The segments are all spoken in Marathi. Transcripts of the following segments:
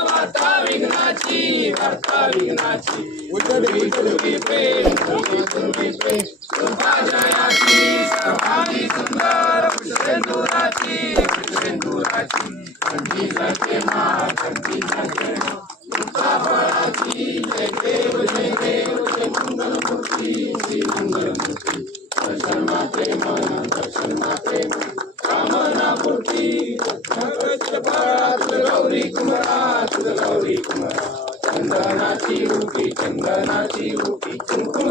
वार्ता विघ्नाची वार्ता विघ्नाची उजळी तुळवी प्रेम तुळवी तुळवी प्रेम कृपा जयाची सर्वांगी सुंदर पुष्पेंदुराची पुष्पेंदुराची कंठी जाते मा कंठी जाते मा जय देव जय देव जय मंगलमूर्ती श्री मंगलमूर्ती दर्शन मात्रे मन दर्शन मन गौरी गौरी कुमारात गौरी कुमारा चंदनाची रूपी चंदनाची रूपी कुंकुम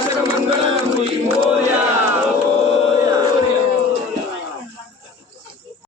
मंगल होई मोर.